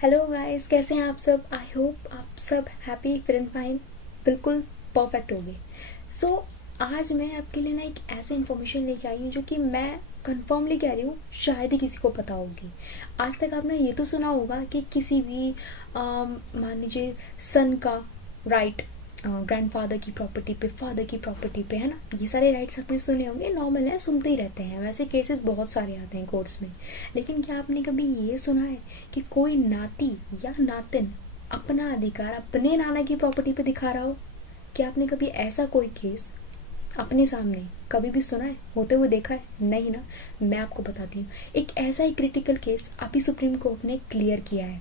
Hello guys, कैसे हैं आप सब। आई होप आप सब हैप्पी फिट एंड फाइन, बिल्कुल परफेक्ट होंगे। सो आज मैं आपके लिए ना एक ऐसी इन्फॉर्मेशन लेके आई हूँ जो कि मैं कंफर्मली कह रही हूँ शायद ही किसी को पता होगी। आज तक आपने ये तो सुना होगा कि किसी भी मान लीजिए सन का राइट ग्रैंडफादर की प्रॉपर्टी पे, फादर की प्रॉपर्टी पे, है ना। ये सारे राइट्स आपने सुने होंगे, नॉर्मल है, सुनते ही रहते हैं। वैसे केसेस बहुत सारे आते हैं कोर्ट्स में। लेकिन क्या आपने कभी ये सुना है कि कोई नाती या नातिन अपना अधिकार अपने नाना की प्रॉपर्टी पे दिखा रहा हो? क्या आपने कभी ऐसा कोई केस अपने सामने कभी भी सुना है, होते हुए देखा है? नहीं ना। मैं आपको बताती हूँ, एक ऐसा ही क्रिटिकल केस अभी सुप्रीम कोर्ट ने क्लियर किया है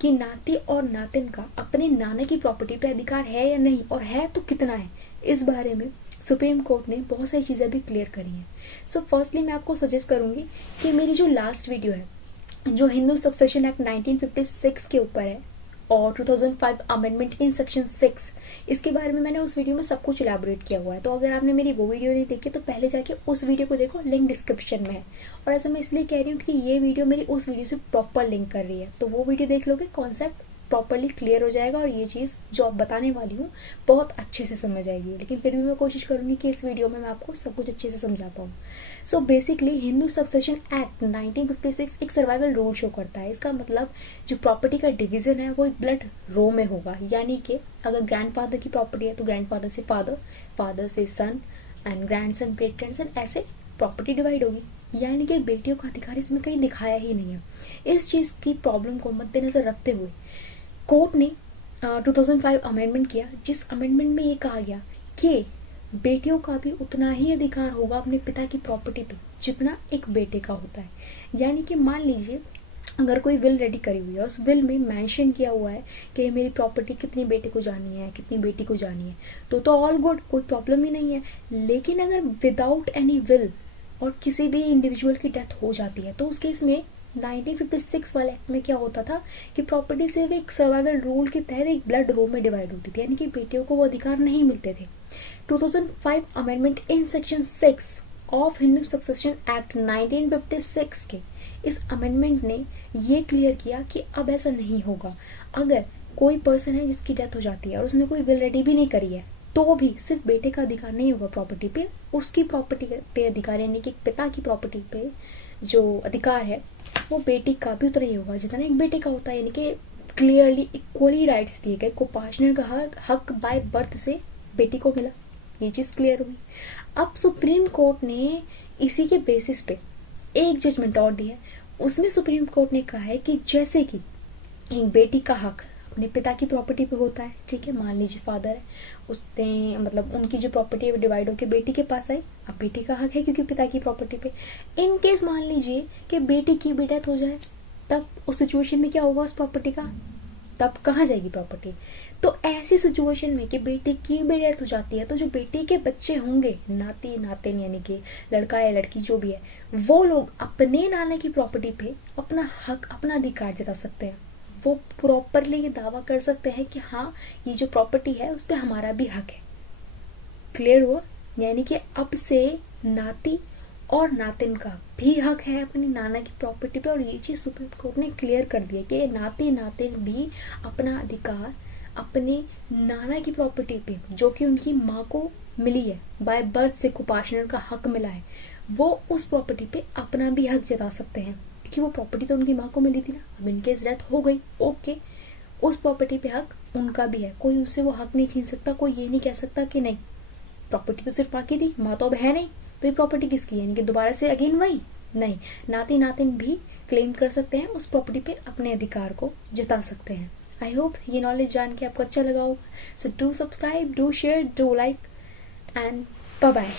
कि नाती और नातिन का अपने नाना की प्रॉपर्टी पे अधिकार है या नहीं, और है तो कितना है। इस बारे में सुप्रीम कोर्ट ने बहुत सारी चीज़ें भी क्लियर करी हैं। सो फर्स्टली मैं आपको सजेस्ट करूँगी कि मेरी जो लास्ट वीडियो है, जो हिंदू सक्सेशन एक्ट 1956 के ऊपर है और 2005 अमेंडमेंट इन सेक्शन 6, इसके बारे में मैंने उस वीडियो में सब कुछ इलेबोरेट किया हुआ है। तो अगर आपने मेरी वो वीडियो नहीं देखी तो पहले जाके उस वीडियो को देखो, लिंक डिस्क्रिप्शन में है। और ऐसा मैं इसलिए कह रही हूँ कि ये वीडियो मेरी उस वीडियो से प्रॉपर लिंक कर रही है, तो वो वीडियो देख लोगे, कॉन्सेप्ट प्रॉपरली क्लियर हो जाएगा और ये चीज़ जो आप बताने वाली हूँ बहुत अच्छे से समझ आएगी। लेकिन फिर भी मैं कोशिश करूँगी कि इस वीडियो में मैं आपको सब कुछ अच्छे से समझा पाऊँ। So basically Hindu succession act 1956 एक सर्वाइवल रूल शो करता है। इसका मतलब जो प्रॉपर्टी का डिवीजन है वो एक ब्लड रो में होगा, यानी कि अगर ग्रैंडफादर की प्रॉपर्टी है तो ग्रैंडफादर से फादर, फादर से सन एंड ग्रैंडसन, ग्रेट ग्रैंडसन, ऐसे प्रॉपर्टी डिवाइड होगी। यानी कि बेटियों का अधिकार इसमें कहीं दिखाया ही नहीं है। इस चीज़ की प्रॉब्लम को मद्देनजर रखते हुए कोर्ट ने 2005 अमेंडमेंट किया, जिस अमेंडमेंट में ये कहा गया कि बेटियों का भी उतना ही अधिकार होगा अपने पिता की प्रॉपर्टी पे जितना एक बेटे का होता है। यानी कि मान लीजिए अगर कोई विल रेडी करी हुई है, उस विल में मेंशन किया हुआ है कि मेरी प्रॉपर्टी कितनी बेटे को जानी है, कितनी बेटी को जानी है, तो ऑल गुड, कोई प्रॉब्लम ही नहीं है। लेकिन अगर विदाउट एनी विल और किसी भी इंडिविजुअल की डेथ हो जाती है तो उस केस में 1956 वाले एक्ट में क्या होता था कि प्रॉपर्टी सिर्फ एक सर्वाइवल रूल के तहत एक ब्लड रो में डिवाइड होती थी, यानी कि बेटियों को वो अधिकार नहीं मिलते थे। 2005 amendment in section 6 of Hindu succession act 1956 के इस अमेंडमेंट ने ये क्लियर किया कि अब ऐसा नहीं होगा। अगर कोई पर्सन है जिसकी डेथ हो जाती है और उसने कोई विल रेडी भी नहीं करी है तो भी सिर्फ बेटे का अधिकार नहीं होगा प्रॉपर्टी पे, उसकी प्रॉपर्टी पे अधिकार, यानी कि पिता की प्रॉपर्टी पे जो अधिकार है वो बेटी का भी उतना ही होगा जितना एक बेटे का होता है। यानी कि क्लियरली इक्वली राइट्स दिए गए, को पार्टनर का हक बाय बर्थ से बेटी को मिला। ये चीज़ क्लियर हुई। अब सुप्रीम कोर्ट ने इसी के बेसिस पे एक जजमेंट और दी है। उसमें सुप्रीम कोर्ट ने कहा है कि जैसे कि एक बेटी का हक अपने पिता की प्रॉपर्टी पे होता है, ठीक है, मान लीजिए फादर है, उसने मतलब उनकी जो प्रॉपर्टी है डिवाइड होकर बेटी के पास आई, अब बेटी का हक है क्योंकि पिता की प्रॉपर्टी पे। इन केस मान लीजिए कि बेटी की भी डेथ हो जाए, तब उस सिचुएशन में क्या होगा उस प्रॉपर्टी का, तब कहाँ जाएगी प्रॉपर्टी? तो ऐसी सिचुएशन में कि बेटी की भी डेथ हो जाती है तो जो बेटी के बच्चे होंगे, नाती नातिन, यानी कि लड़का या लड़की जो भी है, वो लोग अपने नाना की प्रॉपर्टी पे अपना हक, अपना अधिकार जता सकते हैं। वो प्रॉपरली ये दावा कर सकते हैं कि हाँ, ये जो प्रॉपर्टी है उस पर हमारा भी हक है। क्लियर हुआ? यानी कि अब से नाती और नातिन का भी हक है अपनी नाना की प्रॉपर्टी पे। और ये चीज़ सुप्रीम कोर्ट ने क्लियर कर दिया कि नाती नातिन भी अपना अधिकार अपने नाना की प्रॉपर्टी पे, जो कि उनकी माँ को मिली है बाय बर्थ से, कुपार्षणर का हक मिला है, वो उस प्रॉपर्टी पे अपना भी हक जता सकते हैं क्योंकि वो प्रॉपर्टी तो उनकी माँ को मिली थी ना। अब इनकेस डेथ हो गई, ओके, उस प्रॉपर्टी पे हक उनका भी है, कोई उससे वो हक नहीं छीन सकता। कोई ये नहीं कह सकता कि नहीं, प्रॉपर्टी तो सिर्फ माँ की थी, माँ तो अब है नहीं, तो ये प्रॉपर्टी किसकी है, यानी कि दोबारा से अगेन वही नहीं। नाती नातिन भी क्लेम कर सकते हैं, उस प्रॉपर्टी पे अपने अधिकार को जता सकते हैं। आई होप ये नॉलेज जान के आपको अच्छा लगा होगा। So do subscribe, do share, do like and bye bye.